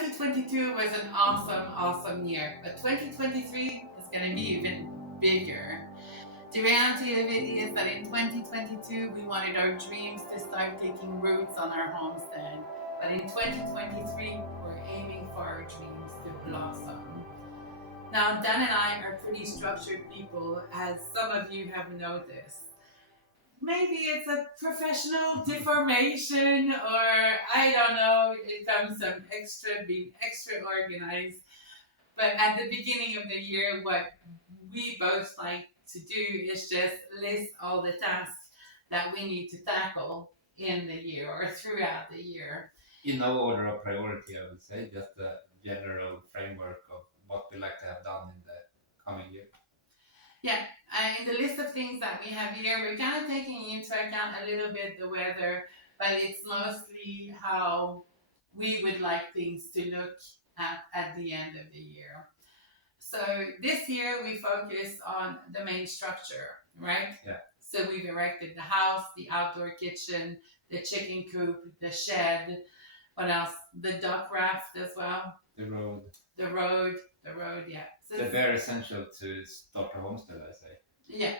2022 was an awesome year, but 2023 is going to be even bigger. The reality of it is that in 2022, we wanted our dreams to start taking roots on our homestead. But in 2023, we're aiming for our dreams to blossom. Now, Dan and I are pretty structured people, as some of you have noticed. Maybe it's a professional deformation, or I don't know, it comes from being extra organized. But at the beginning of the year, what we both like to do is just list all the tasks that we need to tackle in the year or throughout the year. In no order of priority, I would say, just a general framework of what we like to have done in the coming year. Yeah, in the list of things that we have here, we're kind of taking into account a little bit the weather, but it's mostly how we would like things to look at the end of the year. So this year we focus on the main structure, right? Yeah. So we've erected the house, the outdoor kitchen, the chicken coop, the shed. What else? The duck raft as well. The road. The road, yeah. So they're very essential to start a homestead, I say. Yeah.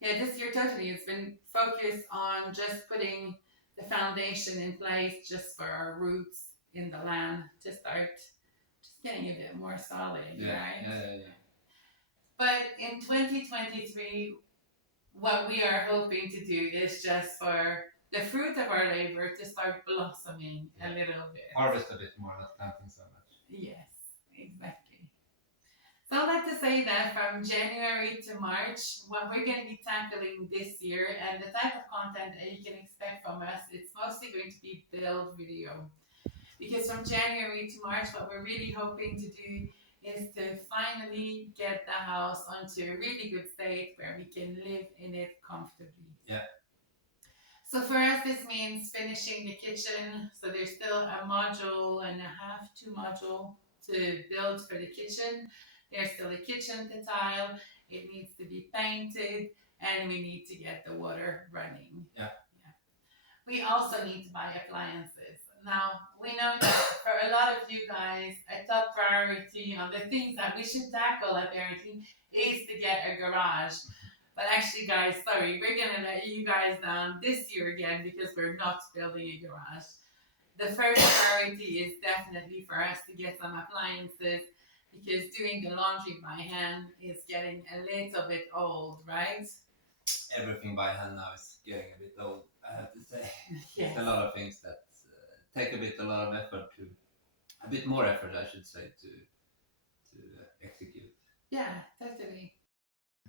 Yeah, this year totally. It's been focused on just putting the foundation in place just for our roots in the land to start just getting a bit more solid, right? Yeah. But in 2023, what we are hoping to do is just for the fruit of our labor to start blossoming a little bit. Harvest a bit more, not planting so much. Yes, exactly. So I'd like to say that from January to March, what we're going to be tackling this year and the type of content that you can expect from us, it's mostly going to be build video. Because from January to March, what we're really hoping to do is to finally get the house onto a really good state where we can live in it comfortably. Yeah. So for us, this means finishing the kitchen. So there's still a module and a half, 2 module to build for the kitchen. There's still a kitchen to tile. It needs to be painted, and we need to get the water running. Yeah. We also need to buy appliances. Now, we know that for a lot of you guys, a top priority on the things that we should tackle apparently is to get a garage. But actually, guys, sorry, we're going to let you guys down this year again because we're not building a garage. The first priority is definitely for us to get some appliances, because doing the laundry by hand is getting a little bit old, right? Everything by hand now is getting a bit old, I have to say. Yes. It's a lot of things that take a lot of effort a bit more effort, I should say, to execute. Yeah, totally.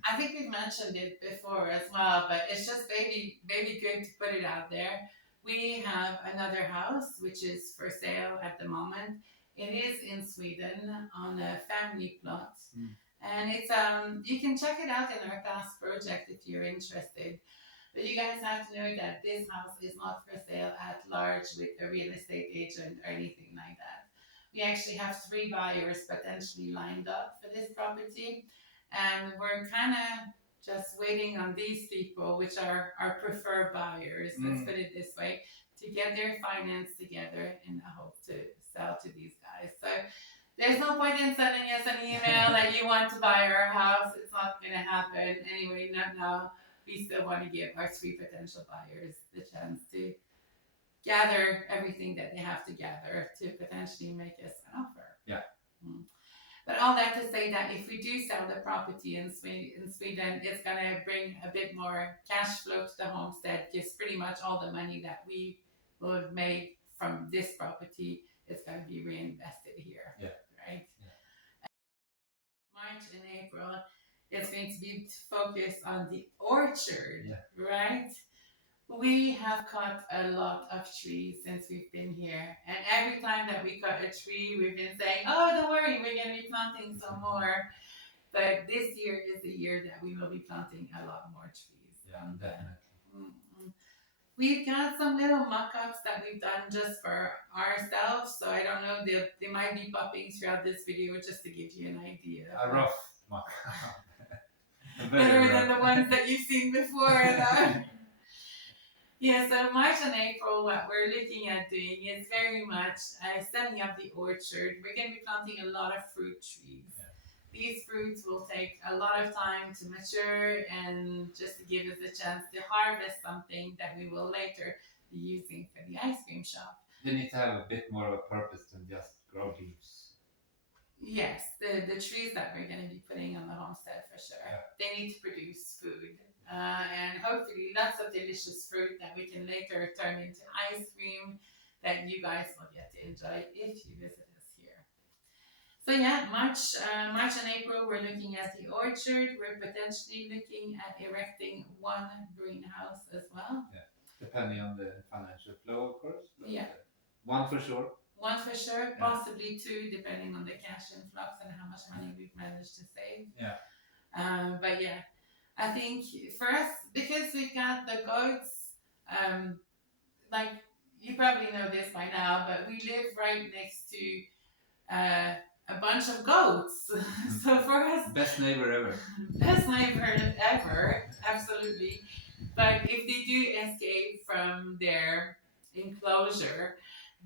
I think we've mentioned it before as well, but it's just maybe good to put it out there. We have another house which is for sale at the moment. It is in Sweden on a family plot, and it's you can check it out in our past project if you're interested. But you guys have to know that this house is not for sale at large with a real estate agent or anything like that. We actually have 3 buyers potentially lined up for this property, and we're kind of just waiting on these people, which are our preferred buyers, let's put it this way, to get their finance together in the hope to sell to these guys. So there's no point in sending us an email that you want to buy our house. It's not going to happen. Anyway, not now. We still want to give our 3 potential buyers the chance to gather everything that they have to gather to potentially make us an offer. Yeah. But all that to say that if we do sell the property in Sweden, it's going to bring a bit more cash flow to the homestead, because pretty much all the money that we will make from this property is going to be reinvested here. Yeah. Right? Yeah. March and April, it's going to be focused on the orchard, right? We have cut a lot of trees since we've been here. And every time that we cut a tree, we've been saying, oh, don't worry, we're going to be planting some more. But this year is the year that we will be planting a lot more trees. Yeah, definitely. We've got some little mock-ups that we've done just for ourselves. So I don't know, they might be popping throughout this video just to give you an idea. A rough mock-up. Better than the ones that you've seen before. Yeah, so March and April, what we're looking at doing is very much setting up the orchard. We're going to be planting a lot of fruit trees. Yeah. These fruits will take a lot of time to mature and just to give us a chance to harvest something that we will later be using for the ice cream shop. They need to have a bit more of a purpose than just grow leaves. Yes, the trees that we're going to be putting on the homestead for sure. Yeah. They need to produce food. And hopefully lots of delicious fruit that we can later turn into ice cream that you guys will get to enjoy if you visit us here. So yeah, March and April we're looking at the orchard. We're potentially looking at erecting one greenhouse as well. Yeah, depending on the financial flow, of course. But, yeah, one for sure. One for sure, possibly two, depending on the cash influx and how much money we've managed to save. Yeah. But yeah. I think for us, because we've got the goats, like you probably know this by now, but we live right next to a bunch of goats. So for us, best neighbor ever. Best neighbor ever, absolutely. But if they do escape from their enclosure,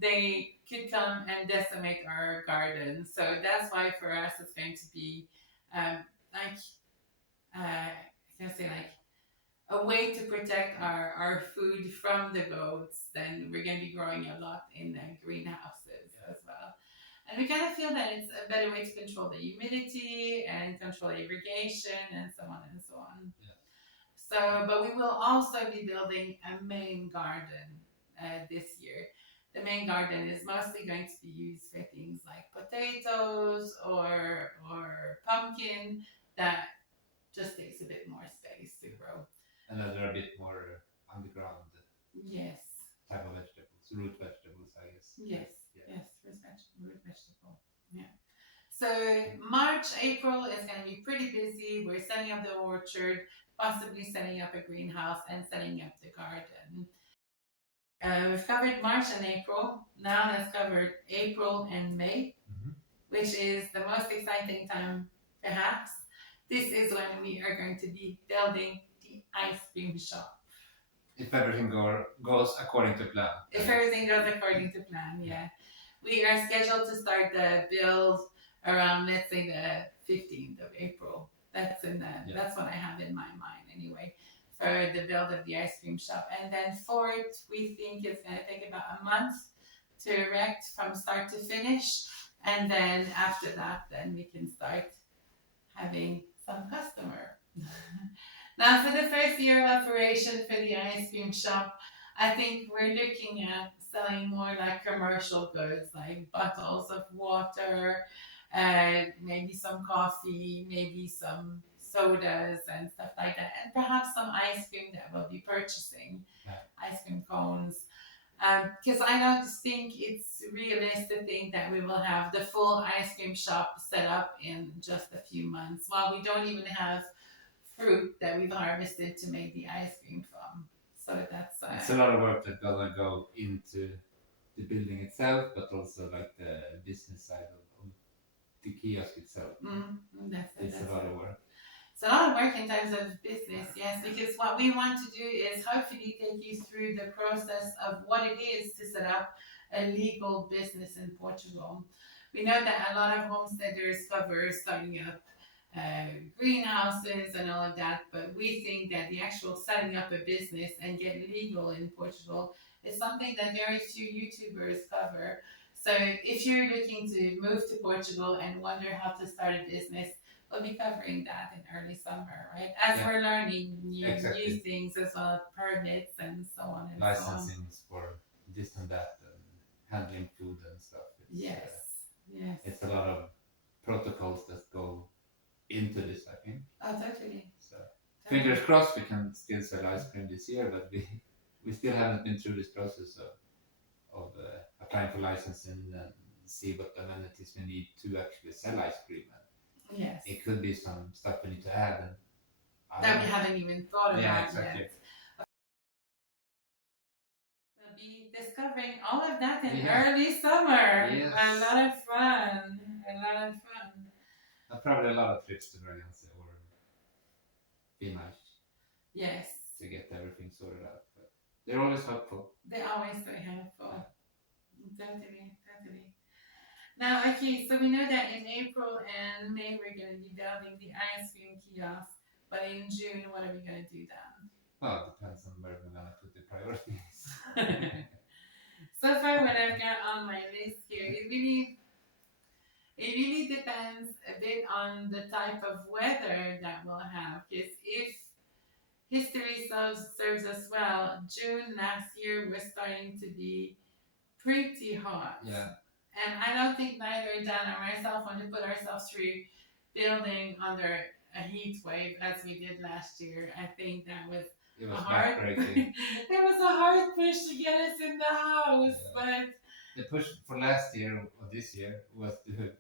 they could come and decimate our garden. So that's why for us it's going to be like a way to protect our food from the goats. Then we're going to be growing a lot in the greenhouses as well. And we kind of feel that it's a better way to control the humidity and control irrigation and so on and so on. Yeah. So, but we will also be building a main garden this year. The main garden is mostly going to be used for things like potatoes or pumpkin that just takes a bit more space to grow. And then they're a bit more underground. Yes. Type of vegetables, root vegetables, I guess. Yes. Root vegetable. Yeah. So March, April is going to be pretty busy. We're setting up the orchard, possibly setting up a greenhouse, and setting up the garden. We've covered March and April. Now let's cover April and May, which is the most exciting time, perhaps. This is when we are going to be building the ice cream shop. If everything goes according to plan. If everything goes according to plan, yeah. We are scheduled to start the build around, let's say, the 15th of April. That's what I have in my mind anyway, for the build of the ice cream shop. And then for it, we think it's going to take about a month to erect from start to finish. And then after that, then we can start having some customer. Now for the first year of operation for the ice cream shop, I think we're looking at selling more like commercial goods, like bottles of water, maybe some coffee, maybe some sodas and stuff like that, and perhaps some ice cream that we'll be purchasing, ice cream cones. Because I don't think it's realistic to think that we will have the full ice cream shop set up in just a few months, while we don't even have fruit that we've harvested to make the ice cream from. So that's it's a lot of work that's gonna go into the building itself, but also like the business side of the kiosk itself. It's a lot of work. It's a lot of work in terms of business, yes, because what we want to do is hopefully take you through the process of what it is to set up a legal business in Portugal. We know that a lot of homesteaders cover starting up greenhouses and all of that, but we think that the actual setting up a business and get legal in Portugal is something that very few YouTubers cover. So if you're looking to move to Portugal and wonder how to start a business, we'll be covering that in early summer, right? As we're learning new things as well as permits and so on and licensing for this and that and handling food and stuff. It's a lot of protocols that go into this, I think. Oh, totally. So fingers crossed we can still sell ice cream this year, but we still haven't been through this process of applying for licensing and see what amenities we need to actually sell ice cream. Yes. It could be some stuff we need to add. That we haven't even thought about yet. We'll be discovering all of that in early summer. Yes. A lot of fun. Probably a lot of trips to Bergense or be nice. Yes. To get everything sorted out. But They're always helpful. They're always very helpful. Totally, totally. Now, okay, so we know that in April and May we're going to be building the ice cream kiosk, but in June, what are we going to do then? Well, it depends on where we're gonna put the priorities. So far, what I've got on my list here, it really depends a bit on the type of weather that we'll have. Because if history serves us well, June last year was starting to be pretty hot. Yeah. And I don't think neither Dan or myself want to put ourselves through building under a heat wave as we did last year. I think that was It was hard. backbreaking. It was a hard push to get us in the house, Yeah. but The push for last year or this year was to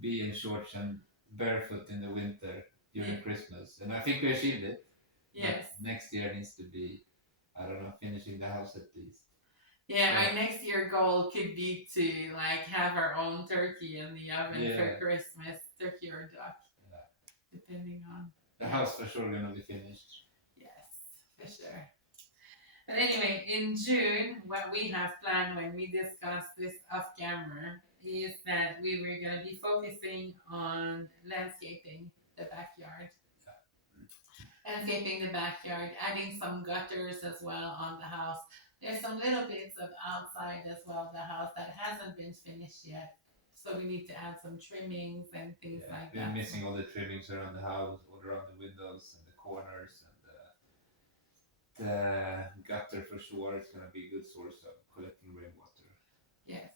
be in shorts and barefoot in the winter during Christmas, and I think we achieved it. yes. But next year needs to be, I don't know, finishing the house at least. Yeah, our next year goal could be to like have our own turkey in the oven for Christmas, turkey or duck, depending on. The house for sure gonna be finished. Yes, for sure. But anyway, in June, what we have planned when we discussed this off camera is that we were going to be focusing on landscaping the backyard. Landscaping the backyard, adding some gutters as well on the house. There's some little bits of outside as well, the house that hasn't been finished yet. So we need to add some trimmings and things like that. We're missing all the trimmings around the house, all around the windows and the corners, and the gutter for sure is going to be a good source of collecting rainwater. Yes.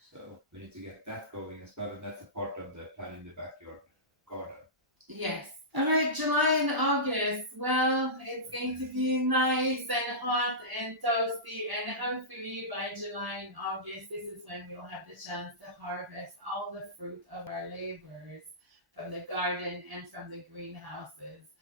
So we need to get that going as well, and that's a part of the planning the backyard garden. Yes. All right, July and August. Well, it's going to be nice and hot and toasty, and hopefully by July and August, this is when we'll have the chance to harvest all the fruit of our labors from the garden and from the greenhouses.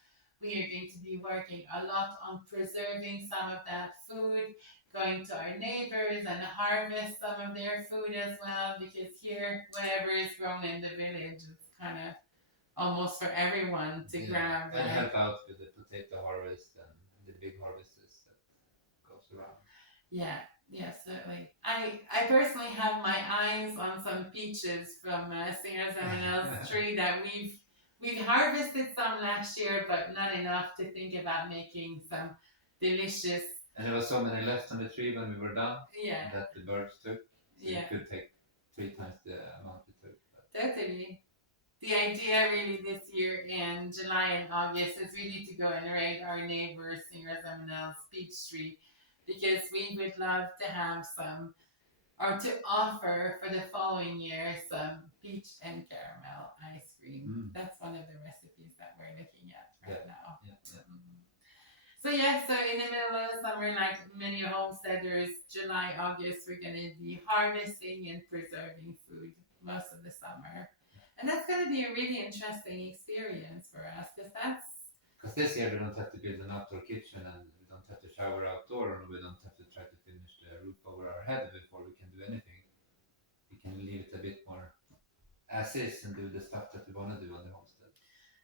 We are going to be working a lot on preserving some of that food, going to our neighbors and harvest some of their food as well, because here, whatever is grown in the village, it's kind of almost for everyone to grab. And help out with the potato harvest and the big harvests that goes around. Yeah, certainly. I personally have my eyes on some peaches from Singer Seminel's tree that we've harvested some last year, but not enough to think about making some delicious. And there was so many left on the tree when we were done. Yeah. That the birds took. So it could take 3 times the amount we took. Totally. The idea really this year in July and August is really to go and raid our neighbors, Singer Seminel's peach tree, because we would love to have some, or to offer for the following year, some peach and caramel ice cream. That's one of the recipes that we're looking at right now. So in the middle of the summer, like many homesteaders, July, August, we're going to be harvesting and preserving food most of the summer. And that's going to be a really interesting experience for us, because this year we don't have to build an outdoor kitchen, and we don't have to shower outdoor, and we don't have to try to finish the roof over our head before we can do anything. We can leave it a bit more as is and do the stuff that we want to do on the homestead.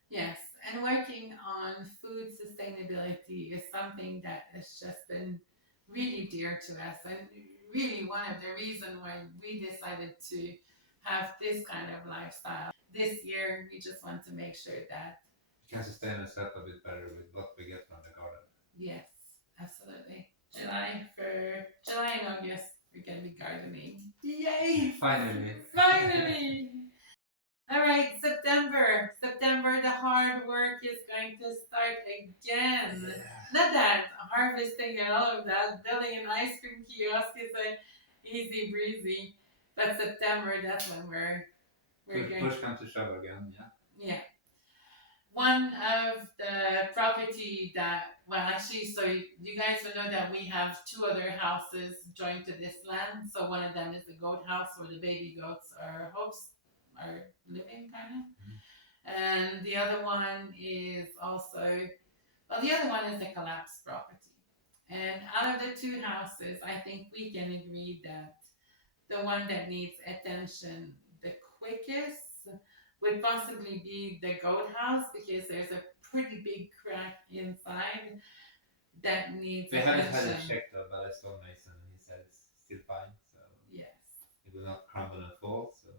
Yes, and working on food sustainability is something that has just been really dear to us, and really one of the reasons why we decided to have this kind of lifestyle. This year, we just want to make sure that we can sustain ourselves a bit better with what we get from the garden. Yes, absolutely. July and August, we're going to be gardening. Yay! Finally. Finally! All right, September, the hard work is going to start again. Yeah. Not that harvesting and all of that, building an ice cream kiosk is easy breezy. But September, that's when we're going. Push comes to shove again, Yeah. One of the property that, so you guys will know that we have 2 other houses joined to this land. So one of them is the goat house where the baby goats are living, kind of. And the other one is the collapsed property. And out of the 2 houses, I think we can agree that the one that needs attention the quickest would possibly be the goat house, because there's a pretty big crack inside that needs We haven't had it attention. checked out by a stonemason, and he said it's still fine, so Yes, it will not crumble and fall. So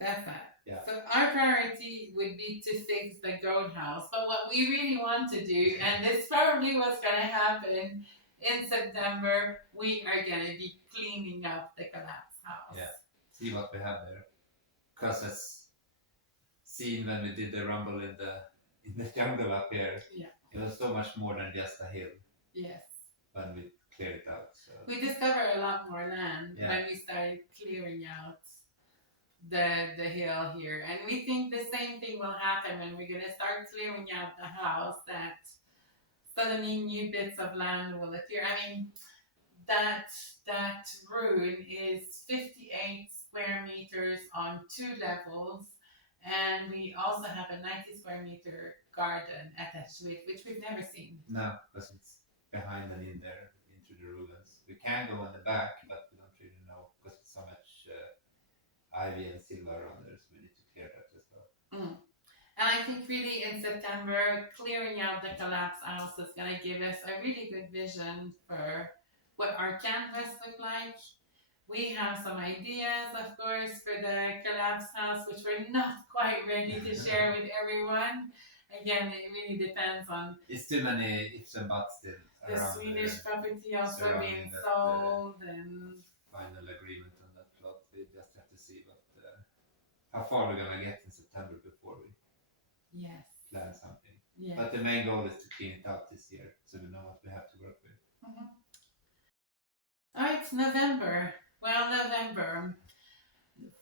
that's that. Yeah. So our priority would be to fix the goat house. But what we really want to do, and this probably what's going to happen in September, we are going to be cleaning up the collapsed house. Yeah. See what we have there, because as seen when we did the rumble in the jungle up here, Yeah. it was so much more than just a hill Yes. when we cleared it out. So We discovered a lot more land Yeah. when we started clearing out the hill here. And we think the same thing will happen when we're going to start clearing out the house, that suddenly new bits of land will appear. I mean, that room is 58 square meters on 2 levels, and we also have a 90 square meter garden attached to it, which we've never seen. No, because it's behind and in there into the ruins. We can go in the back, but we don't really know because it's so much ivy and silver around there, so we need to clear that as well. And I think really in September, clearing out the collapsed house is going to give us a really good vision for what our canvas look like. We have some ideas, of course, for the collapsed house, which we're not quite ready to share with everyone. Again, it really depends on It's too many ifs and buts still the around Swedish property also being surrounding that, sold and final agreement on that plot. We just have to see how far we're gonna get in September before we yes, plan something. yes. But the main goal is to clean it out this year, so we know what we have to work with. All right, November. Well, November.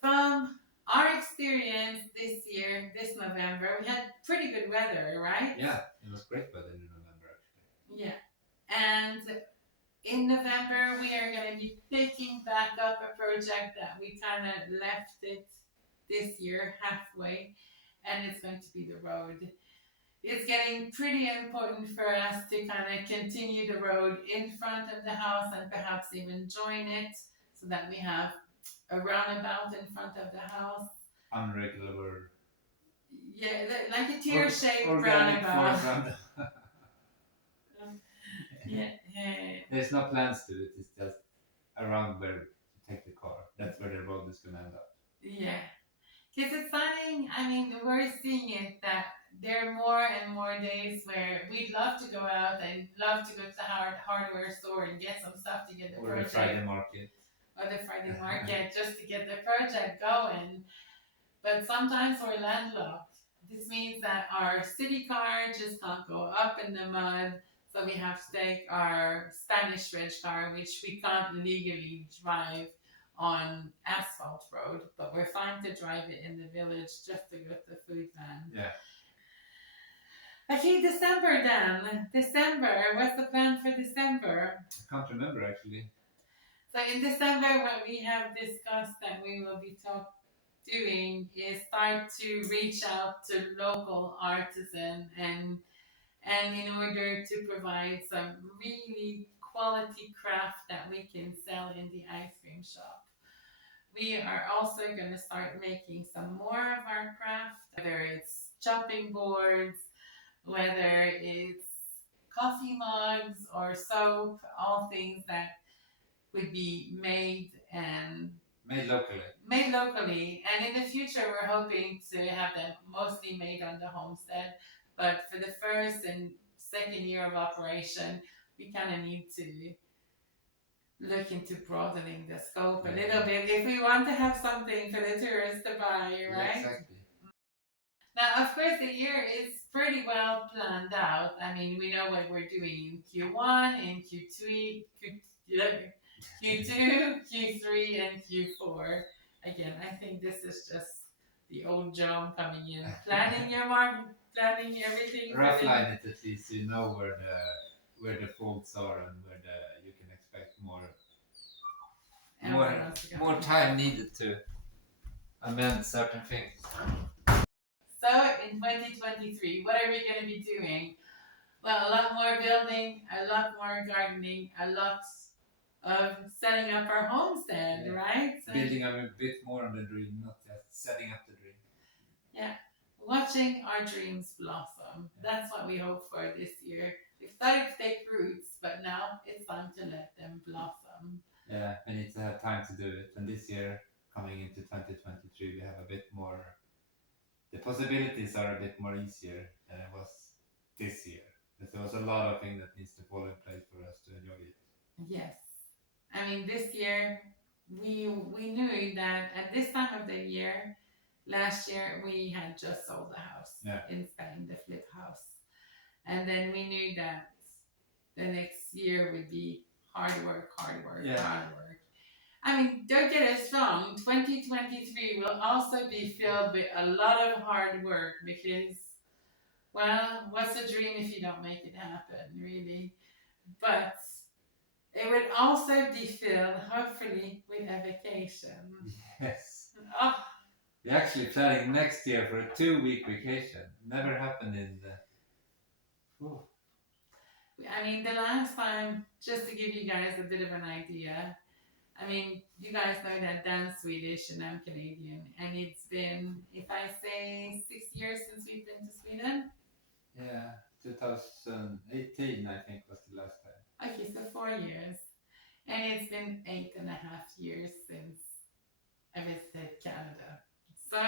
From our experience this year, this November, we had pretty good weather, right? Yeah, it was great weather in November actually. Yeah. And in November, we are going to be picking back up a project that we kind of left it this year halfway, and it's going to be the road. It's getting pretty important for us to kind of continue the road in front of the house and perhaps even join it so that we have a roundabout in front of the house. Unregular. Yeah, like a tear-shaped organic roundabout. Yeah. There's no plans to it. It's just around where to take the car. That's where the road is going to end up. Yeah. Because it's starting, I mean, we're seeing it that there are more and more days where we'd love to go out and love to go to the hardware store and get some stuff to get the project. Or the Friday market. Or the Friday market just to get the project going. But sometimes we're landlocked. This means that our city car just can't go up in the mud. So we have to take our Spanish reg car, which we can't legally drive on asphalt road, but we're fine to drive it in the village just to get the food van. Yeah. Okay, December then. December, what's the plan for December? I can't remember actually. So in December, what we have discussed that we will be doing is start to reach out to local artisans and in order to provide some really quality craft that we can sell in the ice cream shop. We are also going to start making some more of our craft, whether it's chopping boards, whether it's coffee mugs or soap, all things that would be made locally. And in the future, we're hoping to have them mostly made on the homestead. But for the first and second year of operation, we kind of need to look into broadening the scope a little bit if we want to have something for the tourists to buy, right? Yeah, exactly. Now, of course, the year is pretty well planned out. I mean, we know what we're doing in Q1, in Q2, Q3, and Q4. Again, I think this is just the old Joan coming in, planning your market, planning everything. Rough line it at least, you know where the faults are and where you can expect more time needed to amend certain things. So in 2023, what are we going to be doing? Well, a lot more building, a lot more gardening, a lot of setting up our homestead, right? So building a bit more on the dream, not just setting up the dream. Yeah. Watch watching our dreams blossom. That's what we hope for this year. We've started to take roots, but now it's time to let them blossom. Yeah, we need to have time to do it. And this year, coming into 2023, we have a bit more. The possibilities are a bit more easier than it was this year. Because there was a lot of things that needs to fall in place for us to enjoy it. Yes. I mean, this year we knew that at this time of the year, last year we had just sold the house in Spain, the flip house, and then we knew that the next year would be hard work, hard work. I mean, don't get us wrong. 2023 will also be filled with a lot of hard work because, well, what's a dream if you don't make it happen, really? But it would also be filled, hopefully, with a vacation. Yes. Oh. We're actually planning next year for a 2-week vacation. Never happened in the... I mean, the last time, just to give you guys a bit of an idea, I mean, you guys know that Dan's Swedish and I'm Canadian, and it's been, if I say 6 years since we've been to Sweden. Yeah, 2018 I think was the last time. Okay, so 4 years. And it's been 8.5 years since I visited Canada. So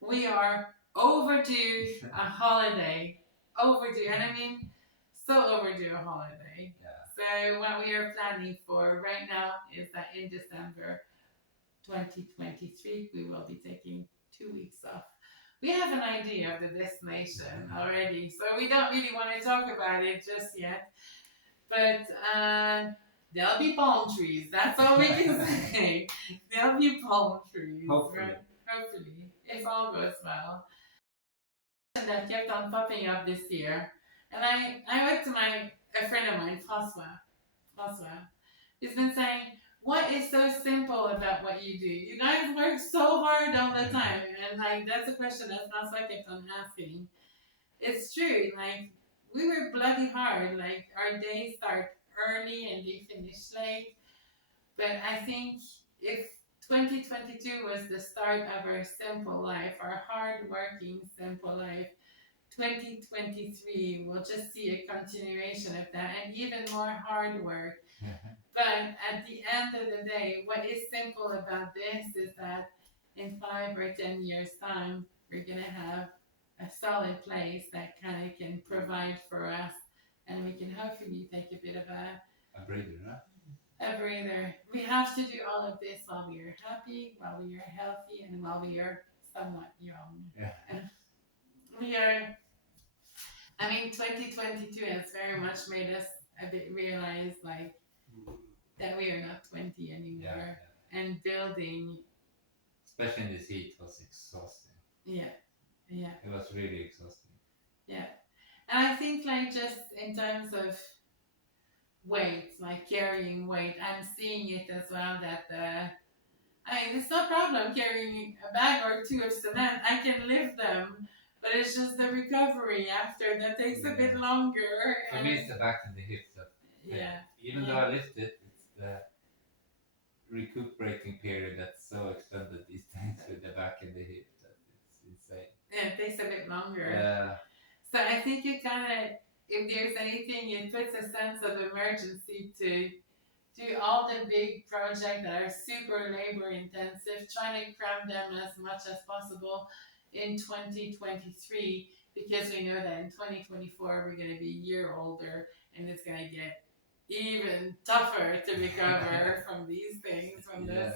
we are overdue a holiday. Overdue, and I mean, so overdue a holiday. Yeah. So what we are planning for right now is that in December 2023, we will be taking 2 weeks off. We have an idea of the destination already, so we don't really want to talk about it just yet. But there'll be palm trees. That's all we can say. There'll be palm trees. Hopefully. Right? Hopefully, if all goes well. That kept on popping up this year, and I went to a friend of mine, François. He's been saying, what is so simple about what you do? You guys work so hard all the time. And like, that's a question that François kept on asking. It's true. Like, we work bloody hard. Like, our days start early and they finish late. But I think if 2022 was the start of our simple life, our hard-working simple life, 2023 will just see a continuation of that and even more hard work. But at the end of the day, what is simple about this is that in 5 or 10 years' time, we're going to have a solid place that kind of can provide for us, and we can hopefully take a bit of a breather, huh? A breather. We have to do all of this while we are happy, while we are healthy, and while we are somewhat young. Yeah. And we are, I mean, 2022 has very much made us a bit realize, like, that we are not 20 anymore. Yeah. And building, especially in this heat, was exhausting. Yeah. It was really exhausting. Yeah. And I think, like, just in terms of weight, like carrying weight, I'm seeing it as well that I mean, it's no problem carrying a bag or 2 of cement. I can lift them, but it's just the recovery after that takes a bit longer. For me, it's the back and the hips that. Even though I lift it, it's the recuperating period that's so extended these days with the back and the hip that it's insane. Yeah, it takes a bit longer. Yeah. So I think it kind of, if there's anything, it puts a sense of emergency to do all the big projects that are super labor intensive, trying to cram them as much as possible in 2023, because we know that in 2024 we're going to be a year older and it's going to get even tougher to recover from these things, from this.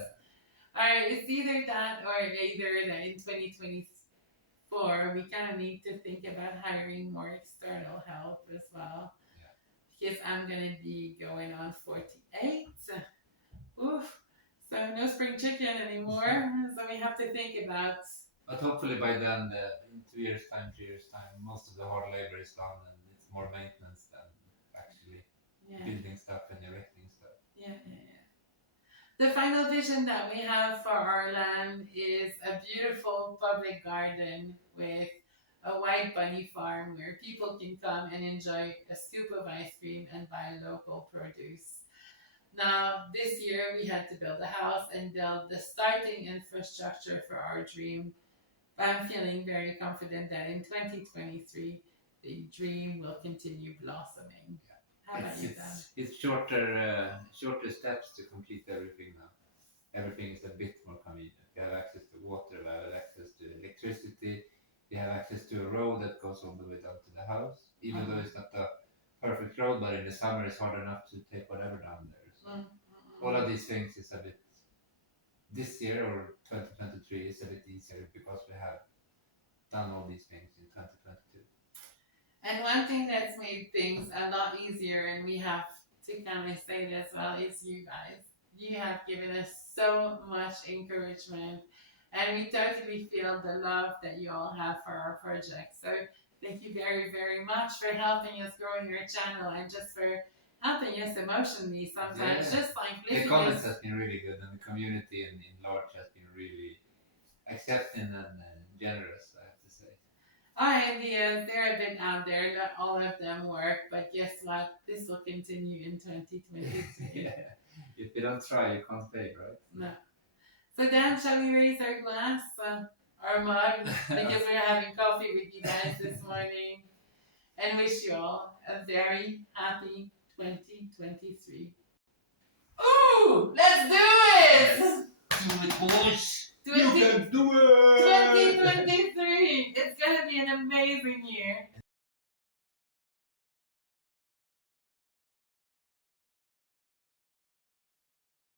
Alright, it's either that or either that in 2024 we kind of need to think about hiring more external help as well. Because I'm going to be going on 48. Oof. So no spring chicken anymore. So we have to think about. But hopefully by then, in 2 years' time, 3 years' time, most of the hard labor is done and it's more maintenance than actually building stuff and erecting stuff. Yeah. The final vision that we have for our land is a beautiful public garden with a white bunny farm where people can come and enjoy a scoop of ice cream and buy local produce. Now, this year we had to build a house and build the starting infrastructure for our dream But I'm feeling very confident that in 2023 the dream will continue blossoming. How about you, Dan? It's shorter steps to complete everything now. Everything is a bit more convenient. We have access to water, we have access to electricity, we have access to a road that goes all the way down to the house. Even though it's not a perfect road, but in the summer it's hard enough to take whatever down there. So all of these things is a bit, this year or 2023 is a bit easier because we have done all these things in 2022. And one thing that's made things a lot easier, and we have to kind of say this, well, is you guys. You have given us so much encouragement, and we totally feel the love that you all have for our project. So thank you very, very much for helping us grow your channel and just for helping us emotionally sometimes. Yeah. Just like The listening comments us. has been really good, and the community in large has been really accepting and generous, I have to say. Our ideas, they're a bit out there, not all of them work, but guess what? This will continue in 2023. Yeah. If you don't try, you can't fail, right? No. So Dan, shall we raise our glass, our mug, because we're having coffee with you guys this morning, and wish you all a very happy 2023. Ooh, let's do it! Do it, boys! 20, You can do it! 2023! It's gonna be an amazing year.